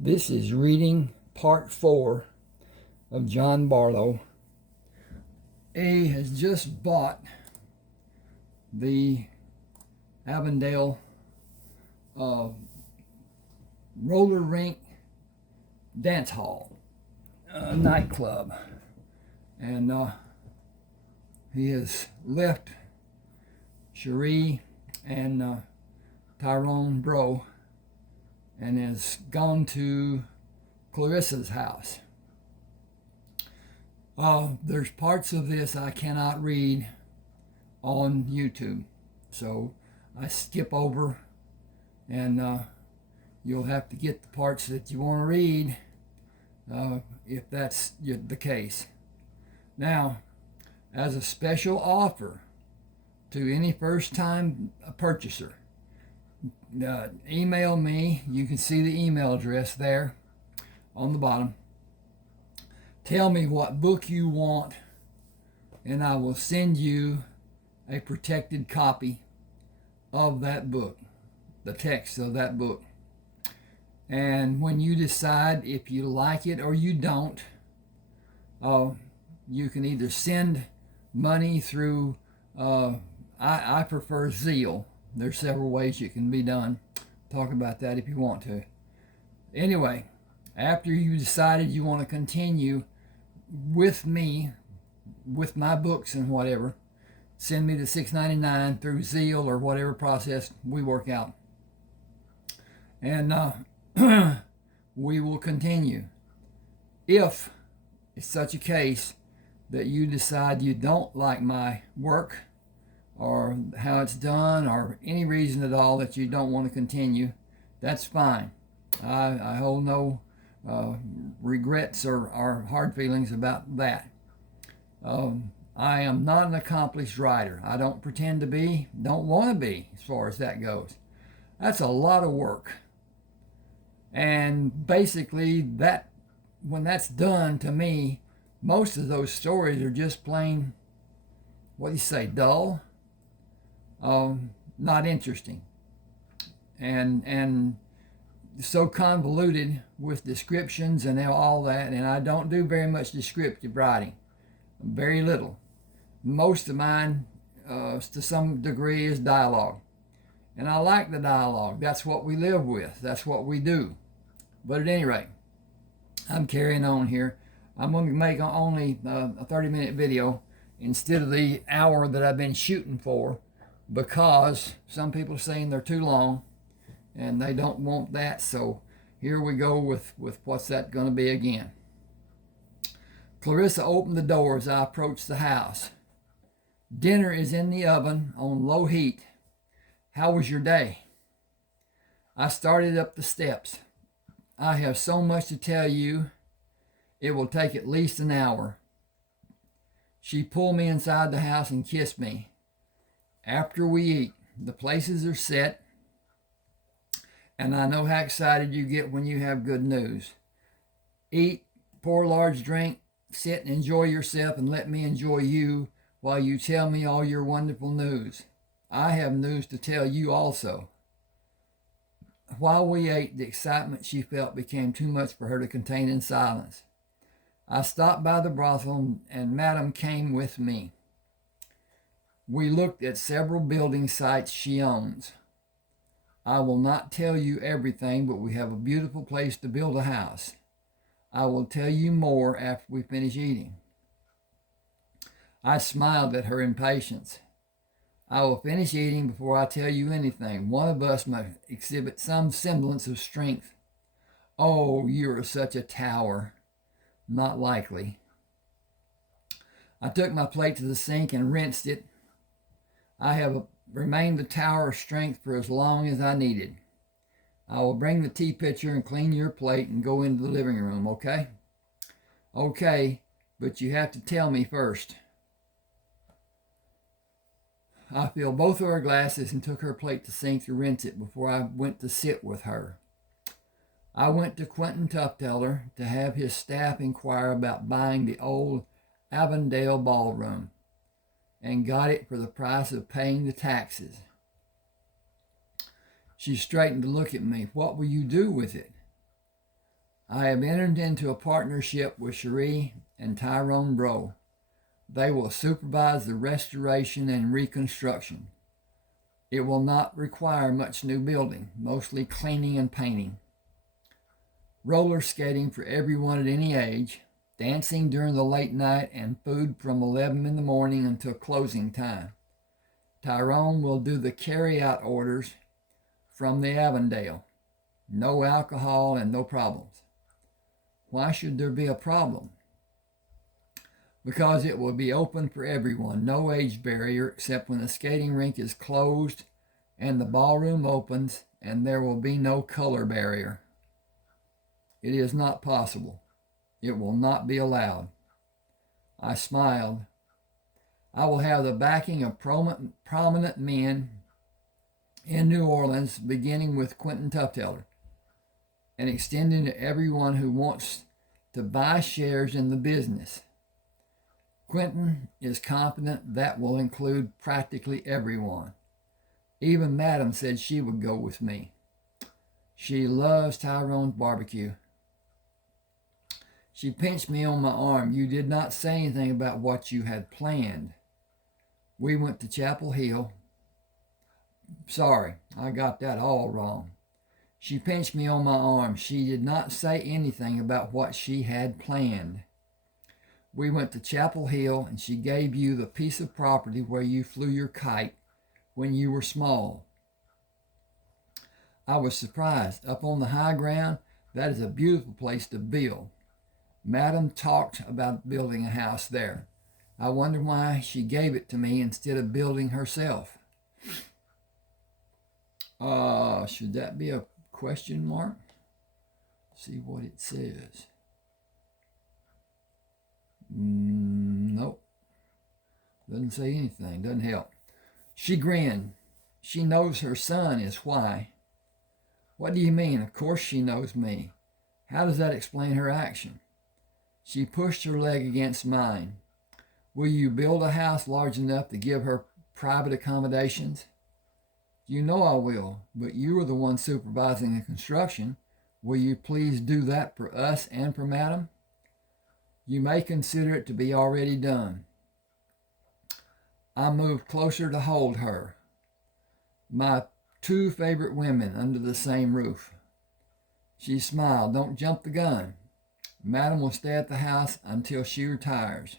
This is reading part 4 of Jon Bartleaux. A has just bought the Avondale roller rink dance hall nightclub, and he has left Cherie and Tyrone Bro and has gone to Clarissa's house. There's parts of this I cannot read on YouTube, so I skip over, and you'll have to get the parts that you want to read if that's the case. Now, as a special offer to any first-time purchaser, email me. You can see the email address there on the bottom. Tell me what book you want, and I will send you a protected copy of that book, the text of that book. And when you decide if you like it or you don't, you can either send money through, I prefer Zeal. There's several ways it can be done. Talk about that if you want to. Anyway, after you decided you want to continue with me, with my books and whatever, send me the $6.99 through Zeal or whatever process we work out. And we will continue. If it's such a case that you decide you don't like my work, or how it's done, or any reason at all that you don't want to continue, that's fine. I hold no regrets or hard feelings about that. I am not an accomplished writer. I don't pretend to be, don't want to be, as far as that goes. That's a lot of work. And basically, that when that's done, to me, most of those stories are just plain, what do you say, dull? Not interesting, and so convoluted with descriptions and all that, and I don't do very much descriptive writing, very little. Most of mine, to some degree, is dialogue, and I like the dialogue. That's what we live with. That's what we do. But at any rate, I'm carrying on here. I'm going to make only a 30-minute video instead of the hour that I've been shooting for, because some people are saying they're too long and they don't want that. So here we go with what's that going to be again. Clarissa opened the door as I approached the house. Dinner is in the oven on low heat. How was your day? I started up the steps. I have so much to tell you. It will take at least an hour. She pulled me inside the house and kissed me. After we eat, the places are set, and I know how excited you get when you have good news. Eat, pour a large drink, sit and enjoy yourself, and let me enjoy you while you tell me all your wonderful news. I have news to tell you also. While we ate, the excitement she felt became too much for her to contain in silence. I stopped by the brothel, and Madam came with me. We looked at several building sites she owns. I will not tell you everything, but we have a beautiful place to build a house. I will tell you more after we finish eating. I smiled at her impatience. I will finish eating before I tell you anything. One of us must exhibit some semblance of strength. Oh, you are such a tower. Not likely. I took my plate to the sink and rinsed it. I have remained the tower of strength for as long as I needed. I will bring the tea pitcher and clean your plate and go into the living room, okay? Okay, but you have to tell me first. I filled both of her glasses and took her plate to sink to rinse it before I went to sit with her. I went to Quentin Tufteller to have his staff inquire about buying the old Avondale ballroom, and got it for the price of paying the taxes. She straightened to look at me. What will you do with it? I have entered into a partnership with Cherie and Tyrone Bro. They will supervise the restoration and reconstruction. It will not require much new building, mostly cleaning and painting. Roller skating for everyone at any age, dancing during the late night, and food from 11 in the morning until closing time. Tyrone will do the carry-out orders from the Avondale. No alcohol and no problems. Why should there be a problem? Because it will be open for everyone, no age barrier except when the skating rink is closed and the ballroom opens, and there will be no color barrier. It is not possible. It will not be allowed. I smiled. I will have the backing of prominent men in New Orleans, beginning with Quentin Tufteller, and extending to everyone who wants to buy shares in the business. Quentin is confident that will include practically everyone. Even Madam said she would go with me. She loves Tyrone's barbecue. She pinched me on my arm. You did not say anything about what you had planned. We went to Chapel Hill. Sorry, I got that all wrong. She pinched me on my arm. She did not say anything about what she had planned. We went to Chapel Hill, and she gave you the piece of property where you flew your kite when you were small. I was surprised. Up on the high ground, that is a beautiful place to build. Madam talked about building a house there. I wonder why she gave it to me instead of building herself. Should that be a question mark? See what it says. Nope. Doesn't say anything. Doesn't help. She grinned. She knows her son is why. What do you mean? Of course she knows me. How does that explain her action? She pushed her leg against mine. Will you build a house large enough to give her private accommodations? You know I will, but you are the one supervising the construction. Will you please do that for us and for Madam? You may consider it to be already done. I moved closer to hold her. My two favorite women under the same roof. She smiled. Don't jump the gun. Madam will stay at the house until she retires.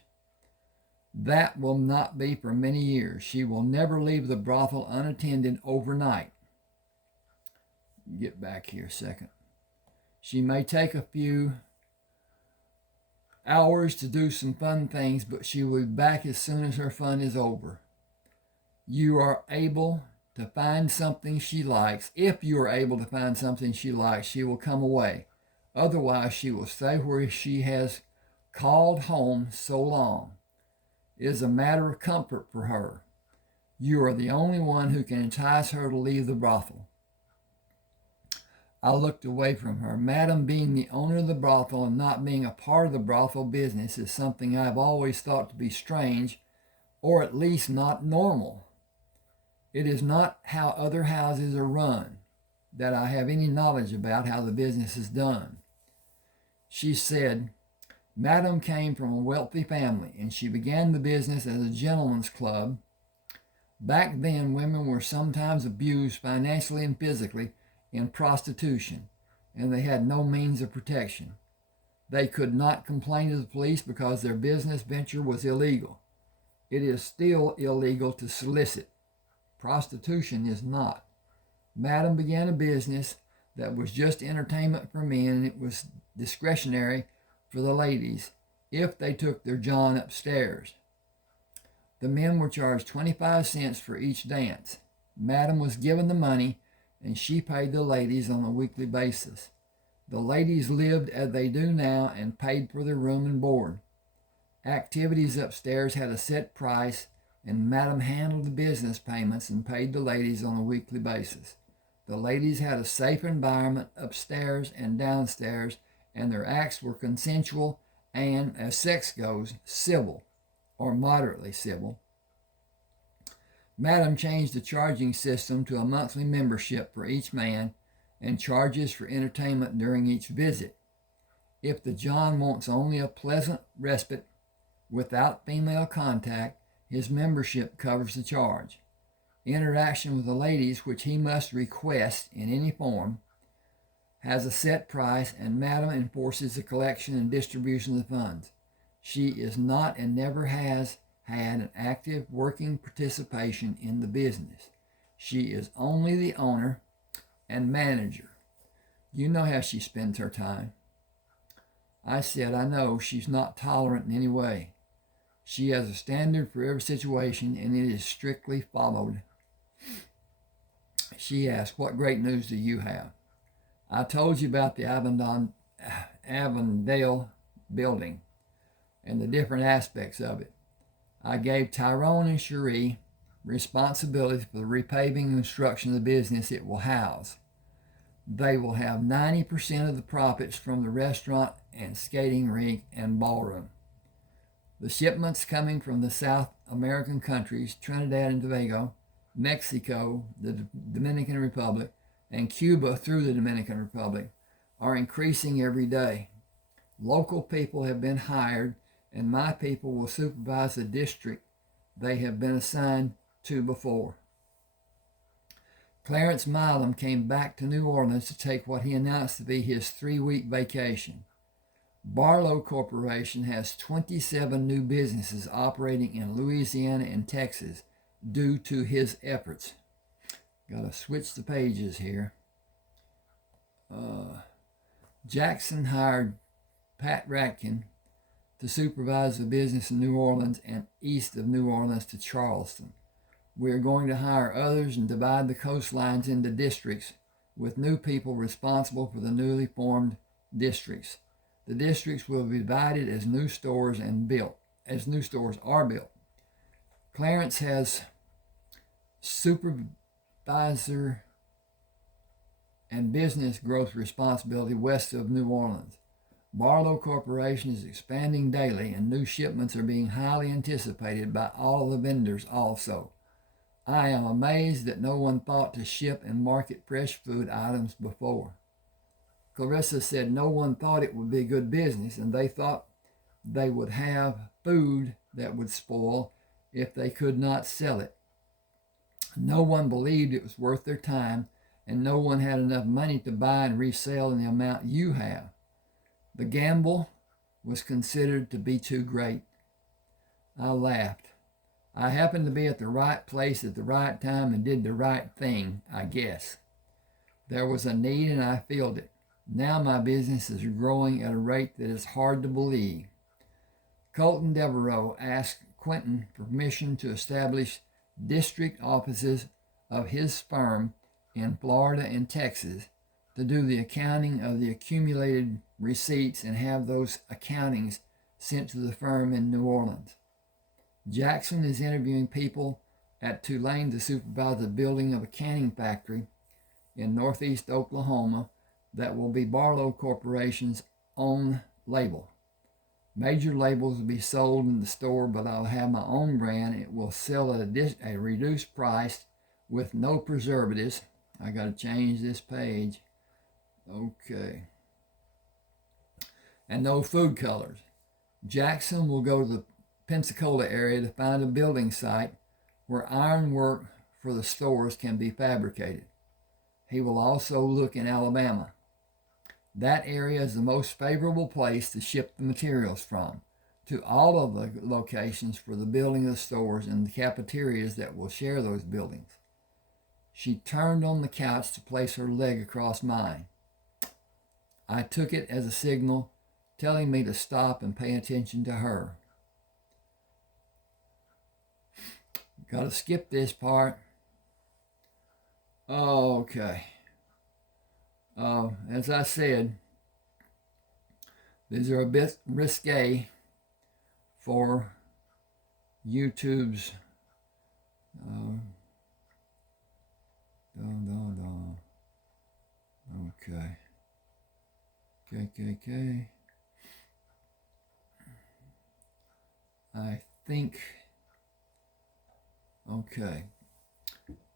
That will not be for many years. She will never leave the brothel unattended overnight. Get back here a second. She may take a few hours to do some fun things, but she will be back as soon as her fun is over. You are able to find something she likes. If you are able to find something she likes, she will come away. Otherwise, she will stay where she has called home so long. It is a matter of comfort for her. You are the only one who can entice her to leave the brothel. I looked away from her. Madam being the owner of the brothel and not being a part of the brothel business is something I have always thought to be strange, or at least not normal. It is not how other houses are run that I have any knowledge about how the business is done. She said, Madam came from a wealthy family, and she began the business as a gentleman's club. Back then, women were sometimes abused financially and physically in prostitution, and they had no means of protection. They could not complain to the police because their business venture was illegal. It is still illegal to solicit. Prostitution is not. Madam began a business that was just entertainment for men, and it was discretionary for the ladies if they took their John upstairs. The men were charged 25 cents for each dance. Madam was given the money, and she paid the ladies on a weekly basis. The ladies lived as they do now and paid for their room and board. Activities upstairs had a set price, and Madam handled the business payments and paid the ladies on a weekly basis. The ladies had a safe environment upstairs and downstairs, and their acts were consensual and, as sex goes, civil, or moderately civil. Madam changed the charging system to a monthly membership for each man and charges for entertainment during each visit. If the John wants only a pleasant respite without female contact, his membership covers the charge. Interaction with the ladies, which he must request in any form, has a set price, and Madam enforces the collection and distribution of the funds. She is not and never has had an active working participation in the business. She is only the owner and manager. You know how she spends her time. I said, I know. She's not tolerant in any way. She has a standard for every situation, and it is strictly followed. She asked, what great news do you have? I told you about the Avondale building and the different aspects of it. I gave Tyrone and Cherie responsibility for the repaving and construction of the business it will house. They will have 90% of the profits from the restaurant and skating rink and ballroom. The shipments coming from the South American countries, Trinidad and Tobago, Mexico, the Dominican Republic, and Cuba through the Dominican Republic, are increasing every day. Local people have been hired, and my people will supervise the district they have been assigned to before. Clarence Milam came back to New Orleans to take what he announced to be his 3-week vacation. Bartleaux Corporation has 27 new businesses operating in Louisiana and Texas due to his efforts. Got to switch the pages here. Jackson hired Pat Ratkin to supervise the business in New Orleans and east of New Orleans to Charleston. We are going to hire others and divide the coastlines into districts with new people responsible for the newly formed districts. The districts will be divided as new stores are built. Clarence has supervisor and business growth responsibility west of New Orleans. Bartleaux Corporation is expanding daily, and new shipments are being highly anticipated by all the vendors also. I am amazed that no one thought to ship and market fresh food items before. Clarissa said no one thought it would be good business, and they thought they would have food that would spoil if they could not sell it. No one believed it was worth their time, and no one had enough money to buy and resell in the amount you have. The gamble was considered to be too great. I laughed. I happened to be at the right place at the right time and did the right thing, I guess. There was a need and I filled it. Now my business is growing at a rate that is hard to believe. Colton Devereaux asked Quentin for permission to establish district offices of his firm in Florida and Texas to do the accounting of the accumulated receipts and have those accountings sent to the firm in New Orleans. Jackson is interviewing people at Tulane to supervise the building of a canning factory in northeast Oklahoma that will be Bartleaux Corporation's own label. Major labels will be sold in the store, but I'll have my own brand. It will sell at a reduced price with no preservatives. I got to change this page. Okay. And no food colors. Jackson will go to the Pensacola area to find a building site where ironwork for the stores can be fabricated. He will also look in Alabama. That area is the most favorable place to ship the materials from to all of the locations for the building of the stores and the cafeterias that will share those buildings. She turned on the couch to place her leg across mine. I took it as a signal telling me to stop and pay attention to her. Got to skip this part. Okay. As I said, these are a bit risque for YouTube's Okay. KKK. I think. Okay.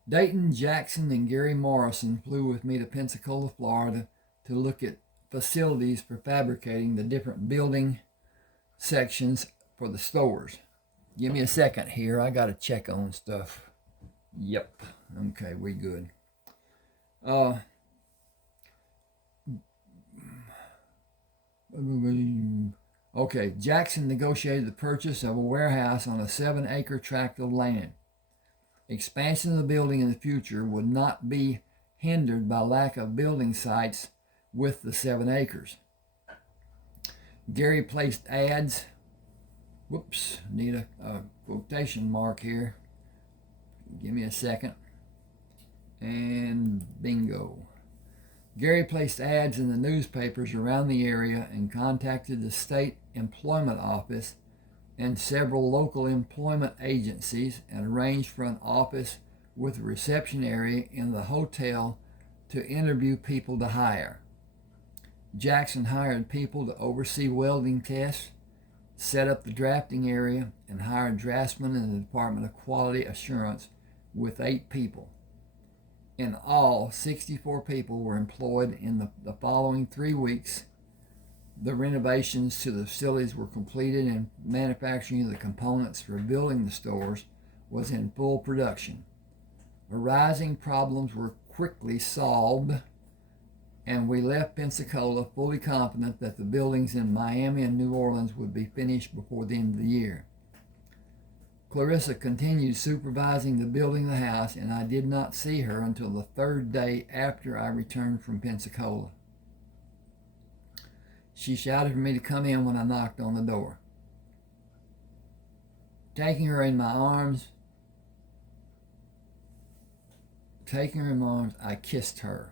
Dayton Jackson and Gary Morrison flew with me to Pensacola, Florida to look at facilities for fabricating the different building sections for the stores. Give me a second here. I got to check on stuff. Yep. Okay, we good. Okay, Jackson negotiated the purchase of a warehouse on a 7-acre tract of land. Expansion of the building in the future would not be hindered by lack of building sites with the 7 acres. Gary placed ads. Whoops, need a quotation mark here. Give me a second. And bingo. Gary placed ads in the newspapers around the area and contacted the state employment office and several local employment agencies and arranged for an office with a reception area in the hotel to interview people to hire. Jackson hired people to oversee welding tests, set up the drafting area, and hired draftsmen in the Department of Quality Assurance with 8 people. In all, 64 people were employed in the following 3 weeks. The renovations to the facilities were completed and manufacturing of the components for building the stores was in full production. Arising problems were quickly solved, and we left Pensacola fully confident that the buildings in Miami and New Orleans would be finished before the end of the year. Clarissa continued supervising the building of the house, and I did not see her until the 3rd day after I returned from Pensacola. She shouted for me to come in when I knocked on the door. Taking her in my arms, I kissed her.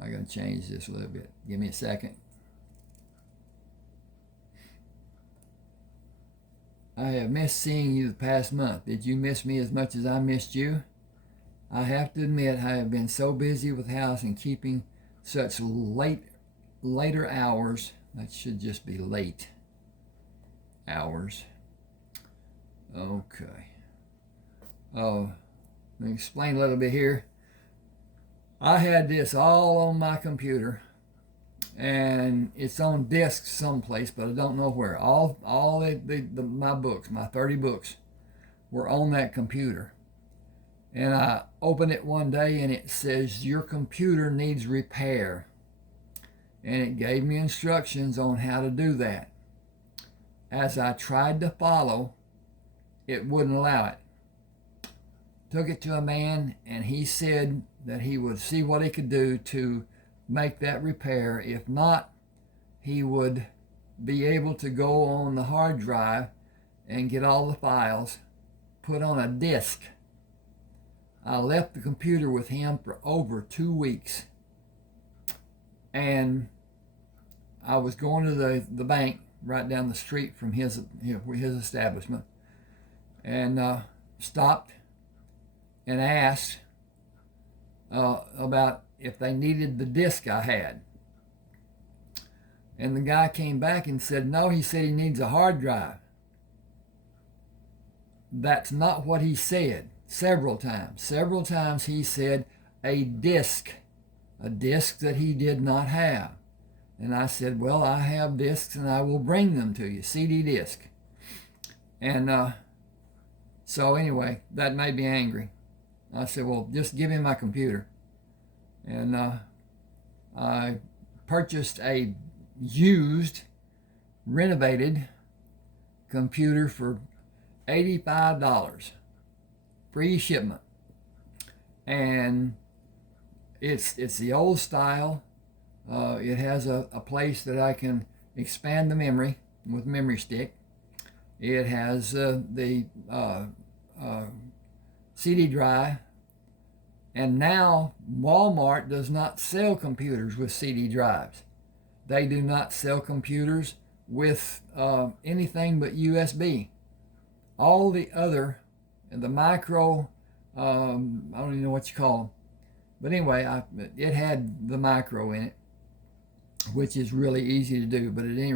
I gotta change this a little bit. Give me a second. I have missed seeing you the past month. Did you miss me as much as I missed you? I have to admit I have been so busy with the house and keeping such later hours. That should just be late hours. Okay. Let me explain a little bit here. I had this all on my computer, and it's on disk someplace, but I don't know where. All my books, my 30 books, were on that computer. And I opened it one day, and it says, your computer needs repair. And it gave me instructions on how to do that. As I tried to follow, it wouldn't allow it. Took it to a man, and he said that he would see what he could do to make that repair. If not, he would be able to go on the hard drive and get all the files put on a disk. I left the computer with him for over 2 weeks, and I was going to the bank right down the street from his establishment, and stopped and asked about if they needed the disk I had. And the guy came back and said, no, he said he needs a hard drive. That's not what he said. Several times he said a disk that he did not have. And I said, well, I have disks and I will bring them to you, CD disk. And so anyway, that made me angry. I said, well, just give him my computer. And I purchased a used, renovated computer for $85, free shipment. And it's the old style. It has a place that I can expand the memory with memory stick. It has the CD drive. And now Walmart does not sell computers with CD drives. They do not sell computers with anything but USB. All the other, the micro, I don't even know what you call them. But anyway, it had the micro in it, which is really easy to do. But at any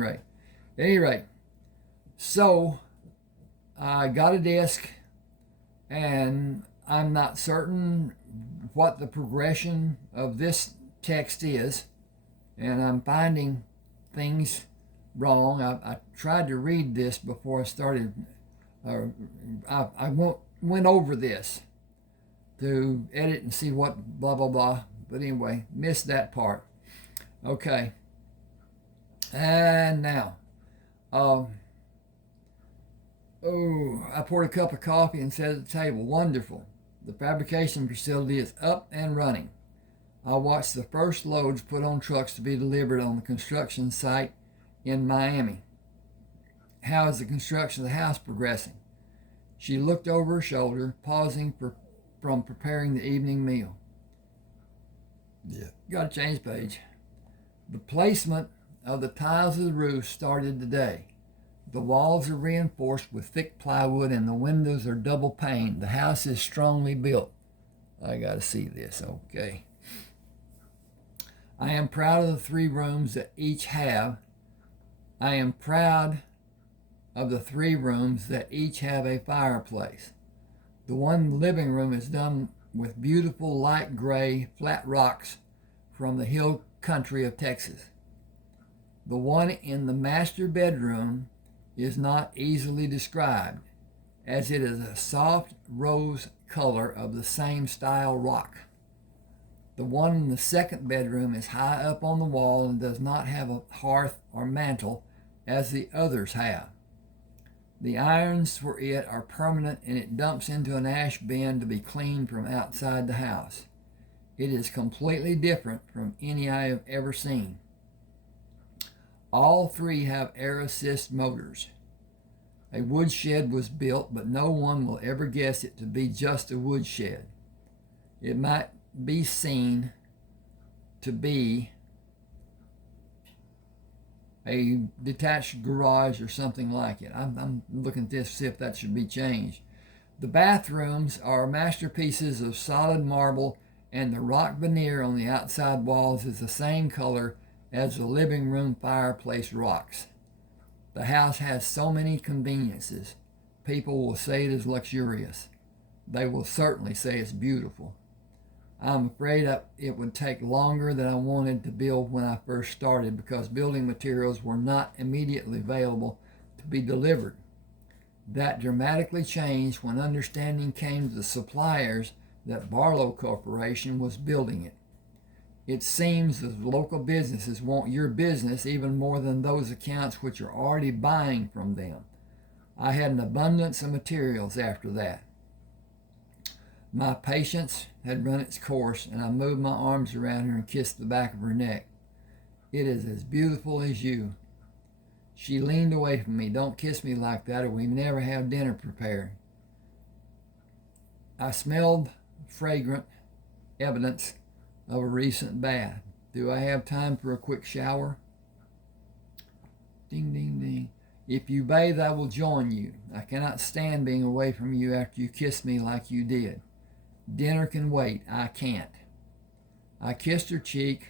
rate, so I got a disc, and I'm not certain what the progression of this text is, and I'm finding things wrong. I tried to read this before I started. I went over this to edit and see what blah blah blah. But anyway, missed that part. Okay. And now, I poured a cup of coffee and sat at the table. Wonderful. The fabrication facility is up and running. I watched the first loads put on trucks to be delivered on the construction site in Miami. How is the construction of the house progressing? She looked over her shoulder, pausing from preparing the evening meal. Yeah. Got to change page. The placement of the tiles of the roof started today. The walls are reinforced with thick plywood and the windows are double paned. The house is strongly built. I got to see this. Okay. I am proud of the 3 rooms that each have. I am proud of the 3 rooms that each have a fireplace. The one living room is done with beautiful light gray flat rocks from the hill country of Texas. The one in the master bedroom is not easily described, as it is a soft rose color of the same style rock. The one in the second bedroom is high up on the wall and does not have a hearth or mantel as the others have. The irons for it are permanent and it dumps into an ash bin to be cleaned from outside the house. It is completely different from any I have ever seen. All 3 have air assist motors. A woodshed was built, but no one will ever guess it to be just a woodshed. It might be seen to be a detached garage or something like it. I'm looking at this to see if that should be changed. The bathrooms are masterpieces of solid marble, and the rock veneer on the outside walls is the same color as the living room fireplace rocks. The house has so many conveniences. People will say it is luxurious. They will certainly say it's beautiful. I'm afraid it would take longer than I wanted to build when I first started because building materials were not immediately available to be delivered. That dramatically changed when understanding came to the suppliers that Bartleaux Corporation was building it. It seems that local businesses want your business even more than those accounts which are already buying from them. I had an abundance of materials after that. My patience had run its course, and I moved my arms around her and kissed the back of her neck. It is as beautiful as you. She leaned away from me. Don't kiss me like that or we never have dinner prepared. I smelled fragrant evidence of a recent bath. Do I have time for a quick shower? Ding, ding, ding. If you bathe, I will join you. I cannot stand being away from you after you kissed me like you did. Dinner can wait. I can't. I kissed her cheek.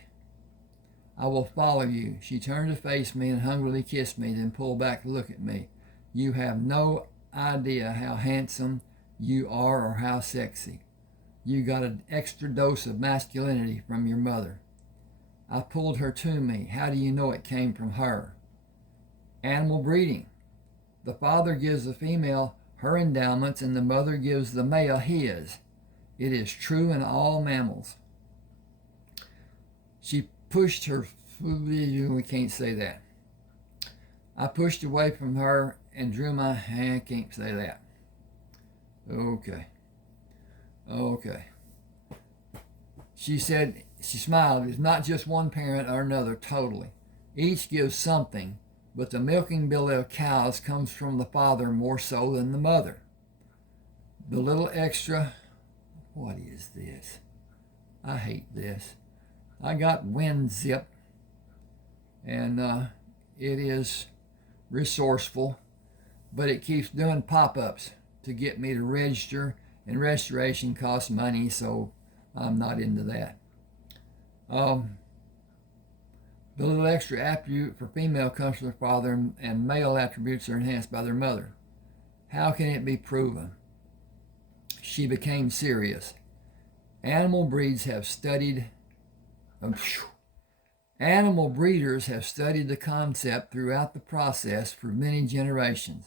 I will follow you. She turned to face me and hungrily kissed me, then pulled back to look at me. You have no idea how handsome you are or how sexy. You got an extra dose of masculinity from your mother. I pulled her to me. How do you know it came from her? Animal breeding. The father gives the female her endowments and the mother gives the male his. It is true in all mammals. She pushed her, we can't say that. I pushed away from her and drew my hand, can't say that. Okay. She said, she smiled, it's not just one parent or another, totally. Each gives something, but the milking bill of cows comes from the father more so than the mother. The little extra, what is this? I hate this. I got WinZip, and it is resourceful, but it keeps doing pop-ups to get me to register, and registration costs money, so I'm not into that. The little extra attribute for female comes from their father, and male attributes are enhanced by their mother. How can it be proven? She became serious. Animal breeds have studied Animal breeders have studied the concept throughout the process for many generations.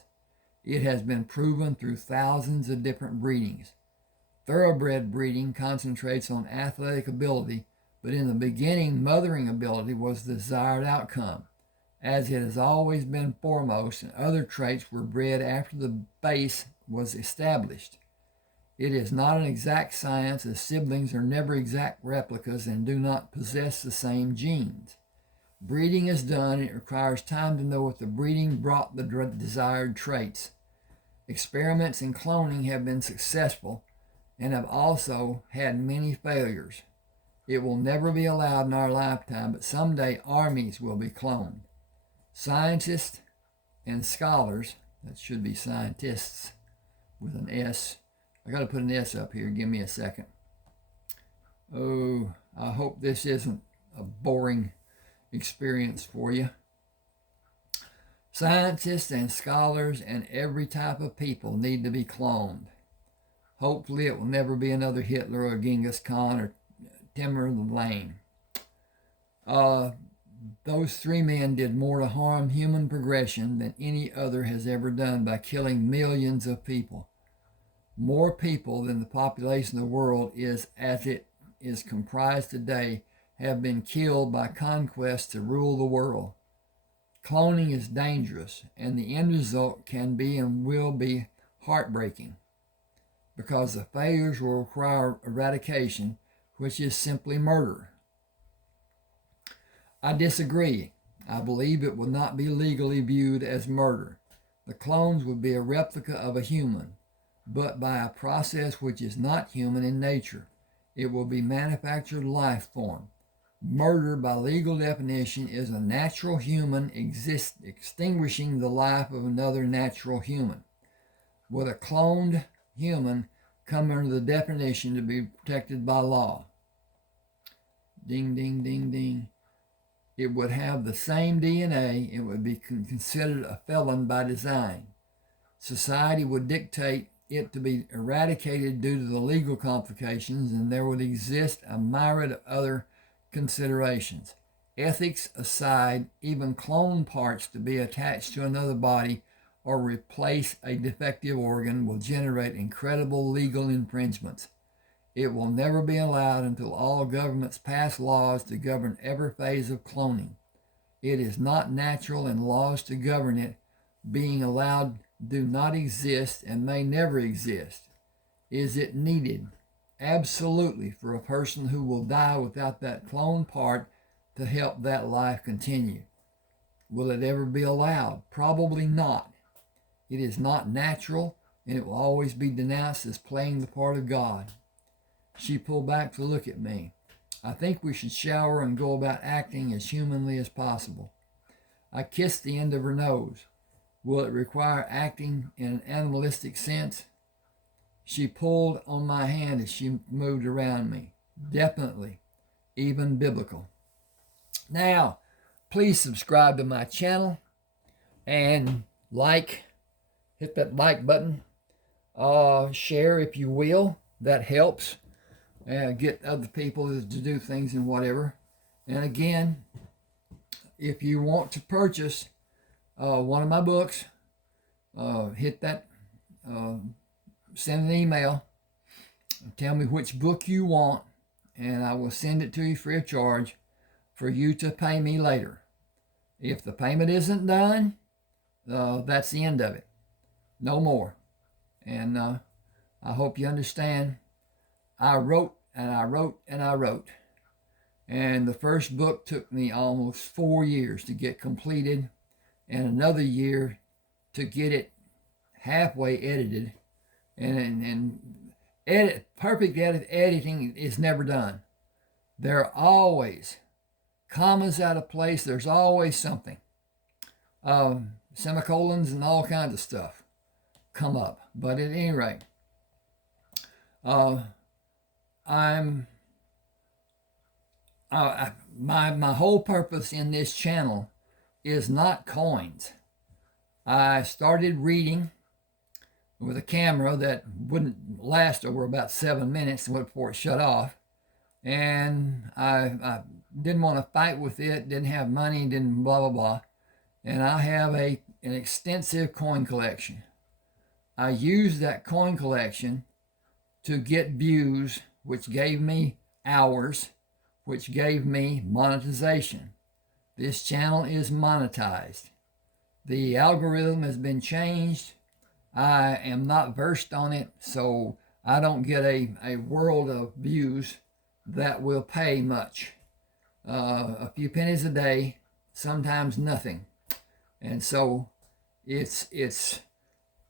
It has been proven through thousands of different breedings. Thoroughbred breeding concentrates on athletic ability, but in the beginning, mothering ability was the desired outcome, as it has always been foremost, and other traits were bred after the base was established. It is not an exact science, as siblings are never exact replicas and do not possess the same genes. Breeding is done, and it requires time to know if the breeding brought the desired traits. Experiments in cloning have been successful and have also had many failures. It will never be allowed in our lifetime, but someday armies will be cloned. Scientists and scholars, that should be scientists with an S. I got to put an S up here. Give me a second. Oh, I hope this isn't a boring experience for you. Scientists and scholars and every type of people need to be cloned. Hopefully it will never be another Hitler or Genghis Khan or Timur the Lane. Those three men did more to harm human progression than any other has ever done by killing millions of people. More people than the population of the world is as it is comprised today have been killed by conquest to rule the world. Cloning is dangerous, and the end result can be and will be heartbreaking, because the failures will require eradication, which is simply murder. I disagree. I believe it will not be legally viewed as murder. The clones would be a replica of a human, but by a process which is not human in nature. It will be manufactured life form. Murder, by legal definition, is a natural human extinguishing the life of another natural human. Would a cloned human come under the definition to be protected by law? Ding, ding, ding, ding. It would have the same DNA. It would be considered a felon by design. Society would dictate it to be eradicated due to the legal complications, and there would exist a myriad of other considerations. Ethics aside, even clone parts to be attached to another body or replace a defective organ will generate incredible legal infringements. It will never be allowed until all governments pass laws to govern every phase of cloning. It is not natural, and laws to govern it being allowed do not exist and may never exist. Is it needed? Absolutely, for a person who will die without that clone part to help that life continue. Will it ever be allowed? Probably not. It is not natural, and it will always be denounced as playing the part of God. She pulled back to look at me. I think we should shower and go about acting as humanly as possible. I kissed the end of her nose. Will it require acting in an animalistic sense? She pulled on my hand as she moved around me. Definitely, even biblical. Now, please subscribe to my channel and hit that like button. Share if you will. That helps. Get other people to do things and whatever. And again, if you want to purchase one of my books, hit that, send an email, tell me which book you want, and I will send it to you free of charge for you to pay me later. If the payment isn't done, that's the end of it. No more. And I hope you understand. I wrote and I wrote and I wrote. And the first book took me almost 4 years to get completed, and another year to get it halfway edited. And perfect editing is never done. There are always commas out of place. There's always something. Semicolons and all kinds of stuff come up. But at any rate, my whole purpose in this channel is not coins. I started reading with a camera that wouldn't last over about 7 minutes before it shut off, and I didn't want to fight with it, didn't have money, didn't blah, blah, blah. And I have an extensive coin collection. I used that coin collection to get views, which gave me hours, which gave me monetization. This channel is monetized. The algorithm has been changed. I am not versed on it, so I don't get a world of views that will pay much. A few pennies a day, sometimes nothing. And so it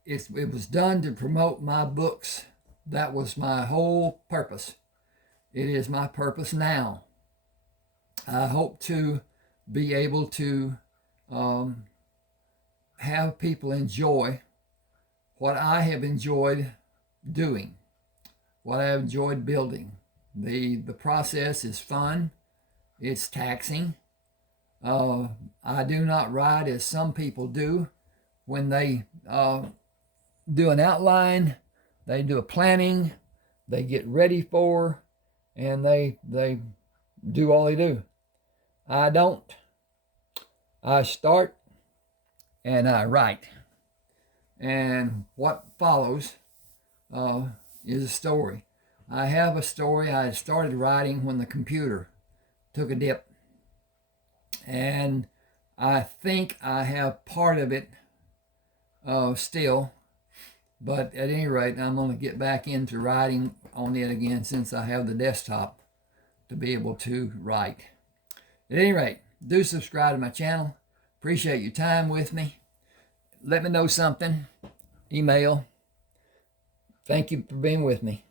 was done to promote my books. That was my whole purpose. It is my purpose now. I hope to be able to have people enjoy what I have enjoyed doing, what I have enjoyed building. The process is fun. It's taxing. I do not write as some people do. When they do an outline, they do a planning, they get ready for, and they do all they do. I don't. I start and I write. And what follows is a story. I have a story I started writing when the computer took a dip. And I think I have part of it still. But at any rate, I'm going to get back into writing on it again since I have the desktop to be able to write. At any rate, do subscribe to my channel. Appreciate your time with me. Let me know something. Email. Thank you for being with me.